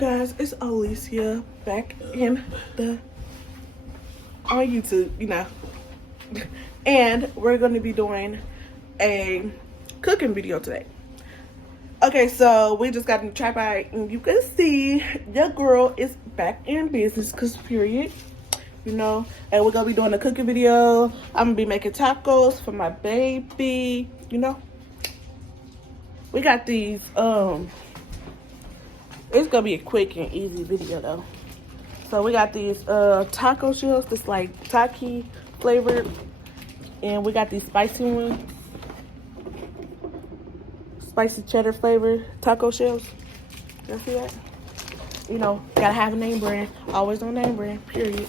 guys, it's Alicia back in the on YouTube, and we're going to be doing a cooking video today. Okay, so we just got in the tripod, and you can see your girl is back in business, cause period, and we're gonna be doing a cooking video. I'm gonna be making tacos for my baby. We got these. It's gonna be a quick and easy video though. So we got these taco shells that's like Taki flavored, and we got these spicy ones, spicy cheddar flavor taco shells. You see that? Gotta have a name brand. Always on name brand, period.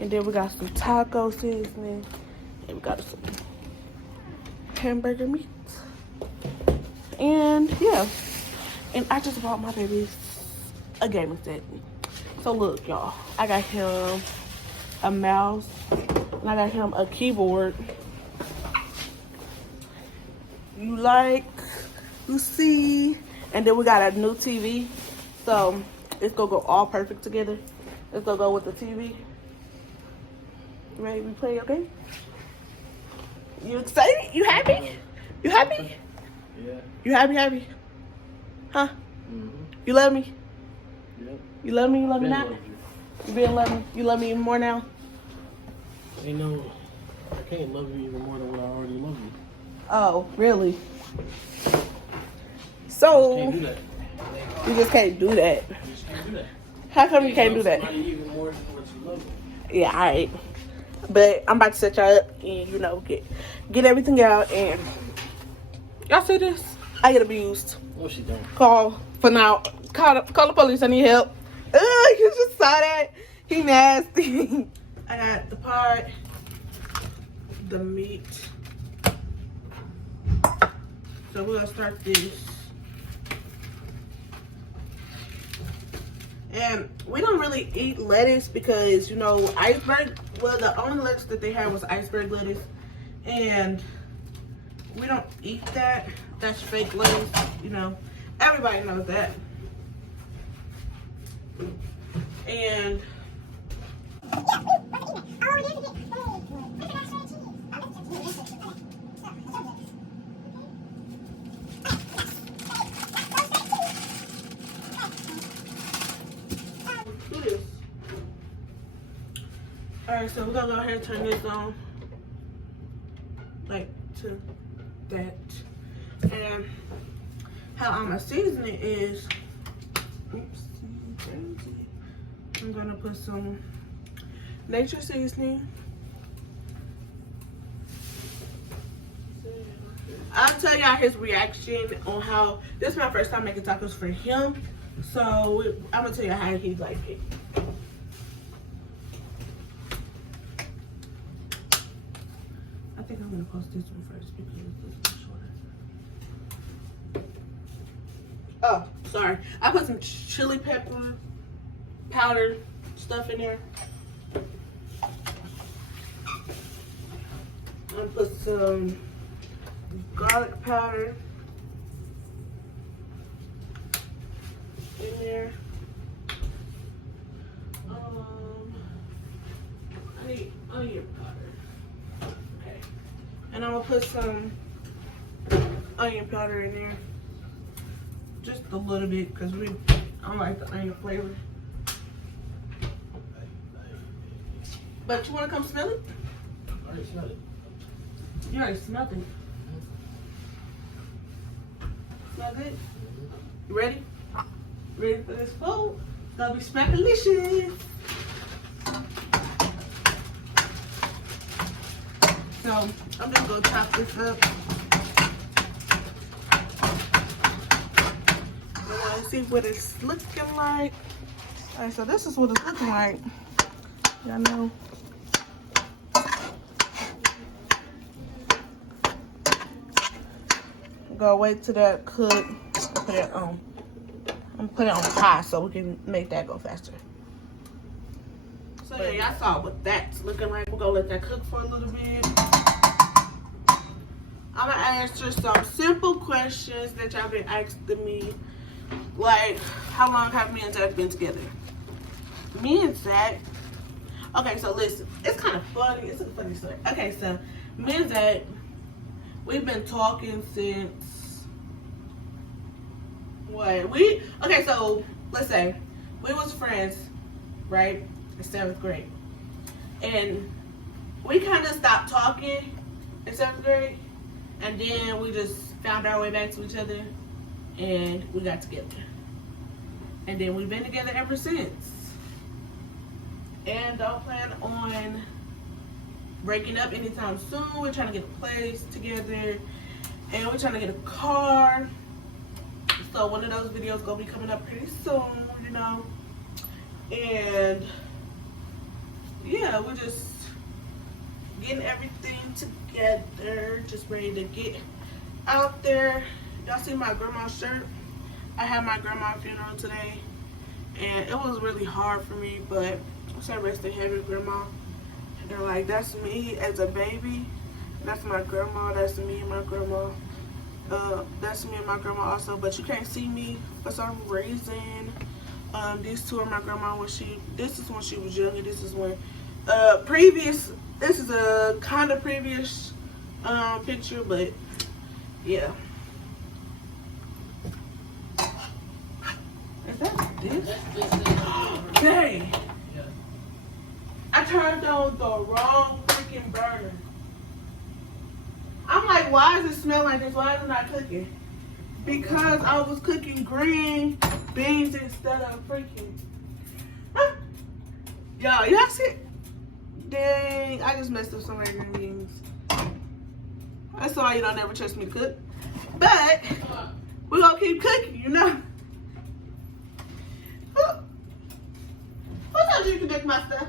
And then we got some taco seasoning, and we got some hamburger meat. And yeah, and I just bought my baby a gaming set. So look, y'all, I got him a mouse, and I got him a keyboard. You see, and then we got a new TV. So it's gonna go all perfect together. It's gonna go with the TV. You ready to play, okay? You excited? You happy? You happy? Yeah. You happy? Huh? Mm-hmm. You love me? Yep. You love me? You love me now? You been love me? You love me even more now? I can't love you even more than what I already love you. Oh, really? So Can't do that. you just can't do that. You just can't do that. How come you can't do that? Somebody even more than what you love me. Yeah, alright. But I'm about to set y'all up and get everything out, and y'all see this? I get abused. No, she don't. Call the police. I need help. You just saw that? He nasty. I got the part, the meat. So we're gonna start this. And we don't really eat lettuce because, iceberg, well, the only lettuce that they had was iceberg lettuce. And we don't eat that. That's fake lettuce, Everybody knows that. And do this. Alright, so we're gonna go ahead and turn this on. Like to that. And how I'm gonna season it is, I'm gonna put some nature seasoning. I'll tell y'all his reaction on how, this is my first time making tacos for him. So I'm gonna tell you how he like it. I think I'm gonna post this one first because this is shorter. Oh, sorry. I put some chili pepper powder stuff in there. I put some garlic powder in there. I need onion powder. Okay. And I'm gonna put some onion powder in there. Just a little bit, because I don't like the onion flavor. But you want to come smell it? I already smelled it. You already smelled it. Smell good? You ready? Ready for this food? It's gonna be smackalicious. So I'm just gonna chop this up. See what it's looking like. Alright, so this is what it's looking like. Y'all know. Go wait till that cook. Put it on. I'm put it on high so we can make that go faster. So yeah, y'all saw what that's looking like. We're gonna let that cook for a little bit. I'm gonna answer some simple questions that y'all been asking me Like, how long have me and Zach been together? Me and Zach. Okay, so listen, it's kind of funny. It's a funny story. Okay, so me and Zach, we've been talking since what? Okay, so let's say we was friends, right, in 7th grade, and we kind of stopped talking in 7th grade, and then we just found our way back to each other, and we got together, and then we've been together ever since. And don't plan on breaking up anytime soon. We're trying to get a place together, and we're trying to get a car. So one of those videos gonna be coming up pretty soon, you know. And yeah, we're just getting everything together, just ready to get out there. Y'all see my grandma's shirt? I had my grandma's funeral today, and it was really hard for me, but I said rest in heaven, grandma. And they're like, that's me as a baby. That's my grandma. That's me and my grandma. That's me and my grandma also, but you can't see me for some reason. These two are my grandma this is when she was younger. This is when this is a kind of previous picture, but yeah. Is that this? Dang. I turned on the wrong freaking burner. I'm like, why does it smell like this? Why is it not cooking? Because I was cooking green beans instead of freaking. Y'all see? Dang, I just messed up some of the green beans. That's why you don't never trust me to cook. But we're gonna keep cooking, you know? Who told you you can make my stuff?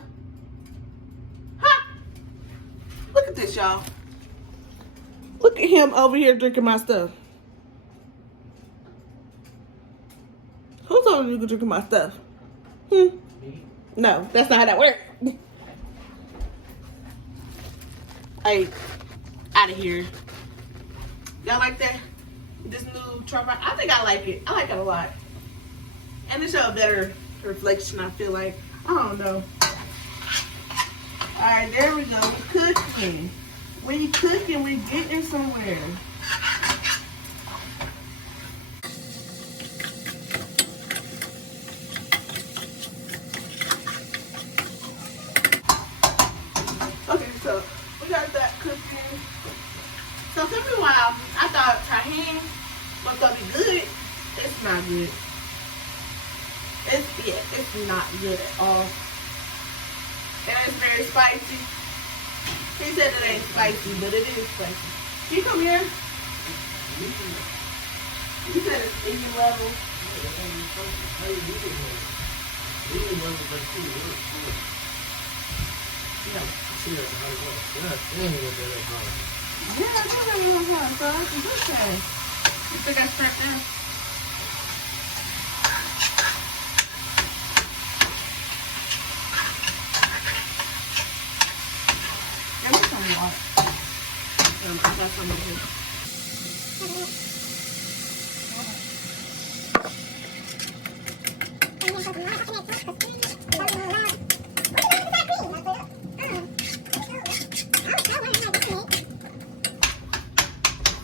Huh? Look at this, y'all. Look at him over here drinking my stuff. Who told you you could drink my stuff? No, that's not how that works. Hey, out of here. Y'all like that? This new tripod? I think I like it. I like it a lot. And it shows a better reflection, I feel like. I don't know. Alright, there we go. We're cooking. We cooking. We getting somewhere. Okay, so we got that cooking. So took me a while. I thought tahini was gonna be good. It's not good. It's not good at all. And it's very spicy. He said it ain't spicy, but it is spicy. Can you come here? You said it's eating level. Yeah, I know that one time, so that's a good thing. You think I start now? Give me some water. I got some of this.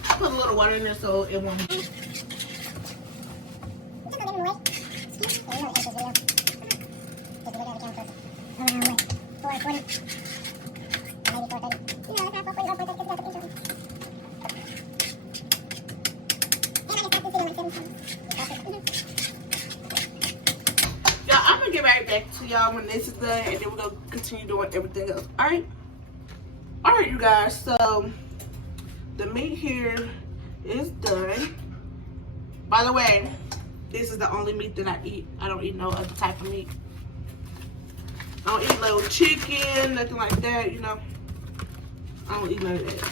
I put a little water in there so it won't. I'm gonna get right back to y'all when this is done, and then we're gonna continue doing everything else. Alright, you guys, so the meat here is done. By the way, this is the only meat that I eat. I don't eat no other type of meat. I don't eat little chicken, nothing like that, you know. I don't eat none of that.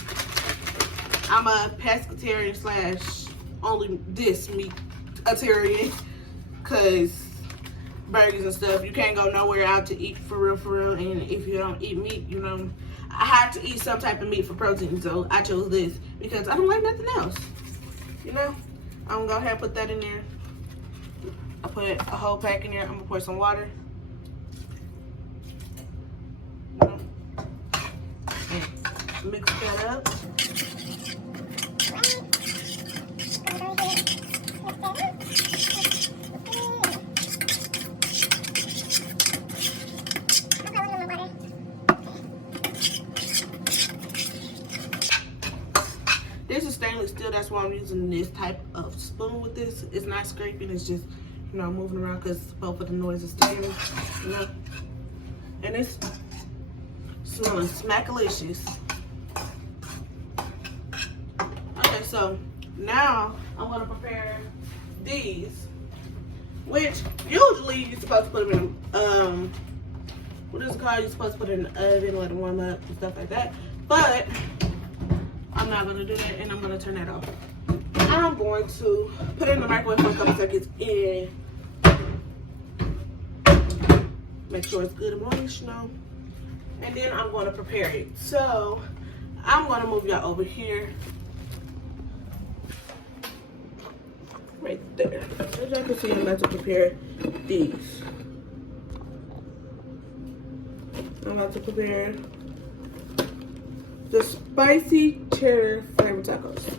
I'm a pescatarian / only this meat-atarian, because burgers and stuff, you can't go nowhere out to eat for real, and if you don't eat meat, you know, I had to eat some type of meat for protein, so I chose this because I don't like nothing else, you know. I'm gonna go ahead and put that in there. put a whole pack in there. I'm gonna pour some water. Mix that up. This is stainless steel, that's why I'm using this type of spoon with this. It's not scraping, it's just, you know, moving around because both of the noise is stainless, you know. And it's smelling smackalicious. Okay, so now I'm gonna prepare these, which usually you're supposed to put them in, what is it called? You're supposed to put it in the oven, let it warm up and stuff like that. But I'm not gonna do that, and I'm gonna turn that off. I'm going to put it in the microwave for a couple seconds and make sure it's good and moist, you know. And then I'm gonna prepare it. So I'm gonna move y'all over here. Right there. As y'all can see, I'm about to prepare these. I'm about to prepare the spicy cheddar flavor tacos.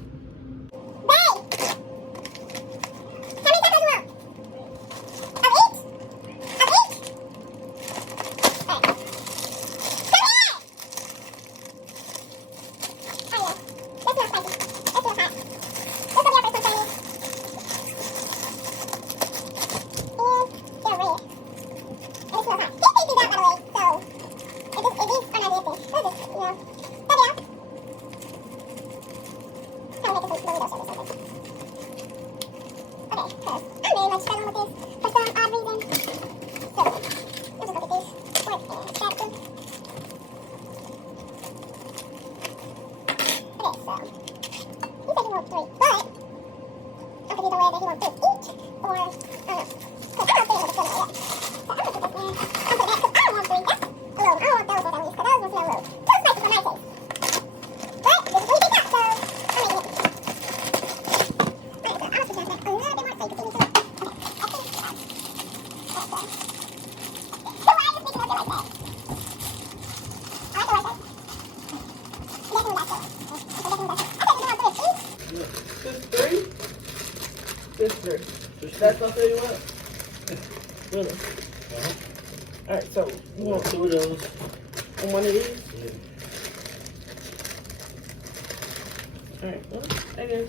That's what you want? Really? Alright, so you want 2 of those and 1 of these? Yeah. Alright, well, I guess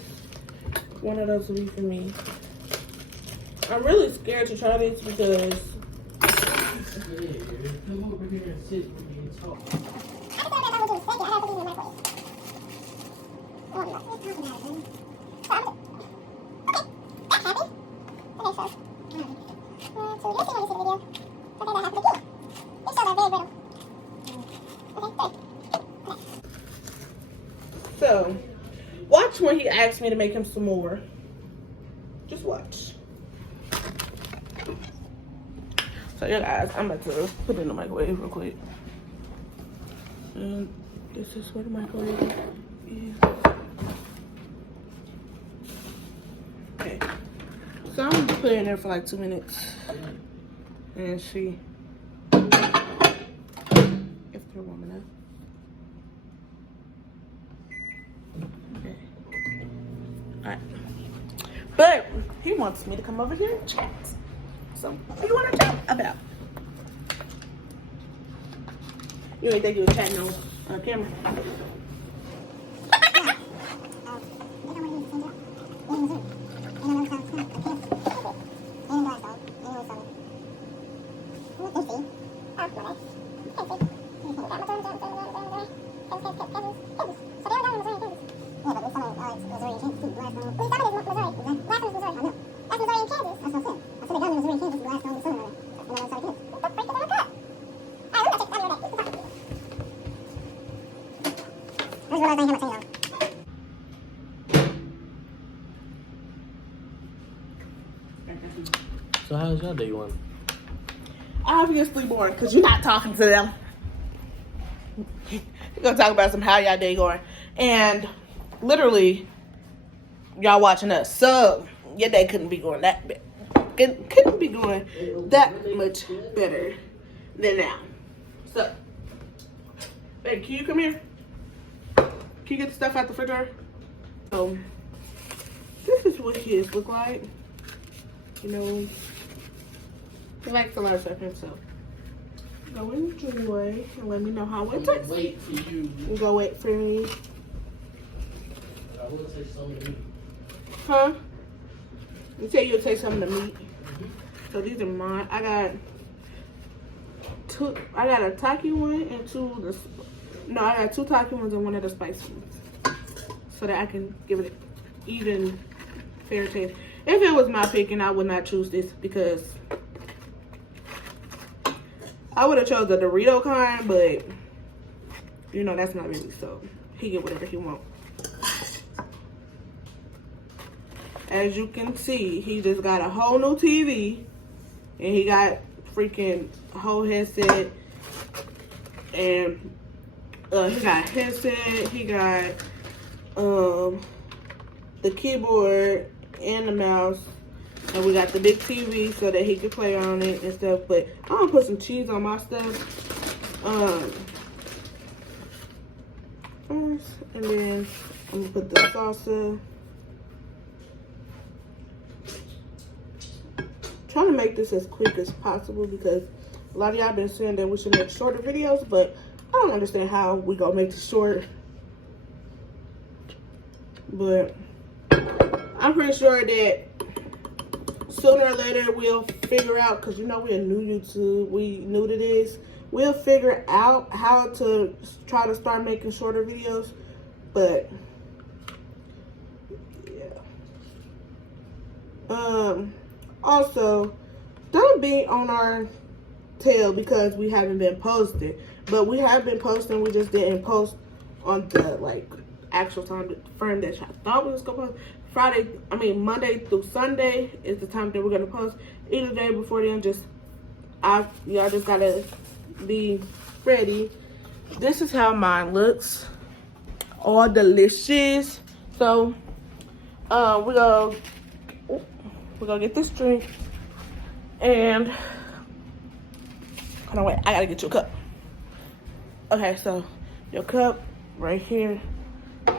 1 of those will be for me. I'm really scared to try this because come over here and sit with me and talk. So, watch when he asks me to make him some more. Just watch. So, yeah, guys, I'm about to put it in the microwave real quick. And this is where the microwave is. Okay. So, I'm gonna put it in there for like 2 minutes. And see if they're warm enough. Okay. Alright. But he wants me to come over here and chat. So, what do you want to chat about? You ain't think you were chatting on camera? So how's your day going? Obviously boring, because you're not talking to them. You're going to talk about how y'all day going. And literally, y'all watching us. So, your day couldn't be going that It couldn't be going that much better than now. So, hey, can you come here? Can you get the stuff out the refrigerator? So, this is what his look like. You know, he likes to learn stuff himself. Go enjoy and let me know how it tastes. Wait for you. Go wait for me. I will say something to me. Huh? You say you'll take some of the meat. So these are mine. I got a taki one and I got two taki ones and one of the spicy ones. So that I can give it an even fair taste. If it was my picking, I would not choose this because I would have chose the Dorito kind, but you know that's not really, so he get whatever he want. As you can see, he just got a whole new TV and he got freaking a whole headset and he got a headset, he got the keyboard and the mouse, and we got the big TV so that he can play on it and stuff. But I'm gonna put some cheese on my stuff first, and then I'm gonna put the salsa. Trying to make this as quick as possible because a lot of y'all been saying that we should make shorter videos, but I don't understand how we gonna make this short. But I'm pretty sure that sooner or later we'll figure out, because you know we're new YouTube, we new to this, we'll figure out how to try to start making shorter videos. But yeah, also don't be on our tail because we haven't been posting, but we have been posting, we just didn't post on the like actual time, the frame that I thought we was gonna post. Monday through Sunday is the time that we're gonna post. Either day before then, y'all just gotta be ready. This is how mine looks, all delicious. So we're gonna get this drink, and hold on, wait, I gotta get you a cup. Okay, so your cup right here.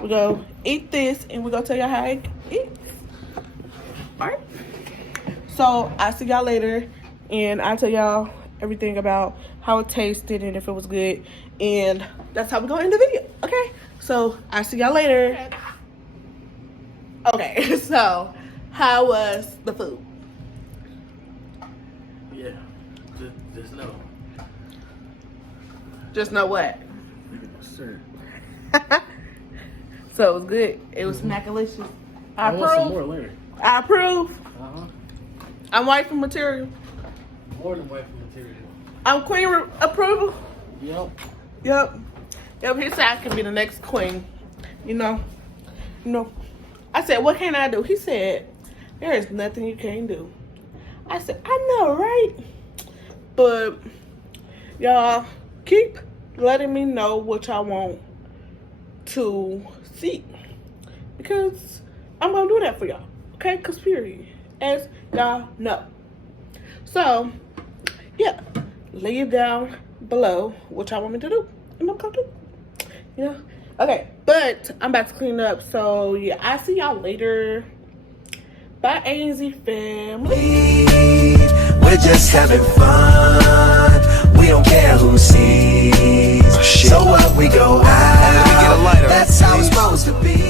We go eat this, and we gonna tell y'all how it eats. Alright. So I'll see y'all later, and I'll tell y'all everything about how it tasted and if it was good, and that's how we gonna end the video. Okay. So I'll see y'all later. Okay. So how was the food? Yeah. Just know. Just know what? Sir. So it was good. It was smackalicious. I want some approve. more later. I approve. Uh-huh. I'm wifey material. More than wifey material. I'm queen approval. Yep. Yep. His side can be the next queen. You know. I said, what can I do? He said, there is nothing you can't do. I said, I know, right? But y'all keep letting me know what y'all want to see, because I'm gonna do that for y'all. Okay, cause period, as y'all know. So yeah, leave down below what y'all want me to do, and I'm gonna do. You know. Okay, but I'm about to clean up. So yeah, I'll see y'all later. Bye, ANZ family. We're just having fun. We don't care who sees. So what, we go out. That's how it's supposed to be.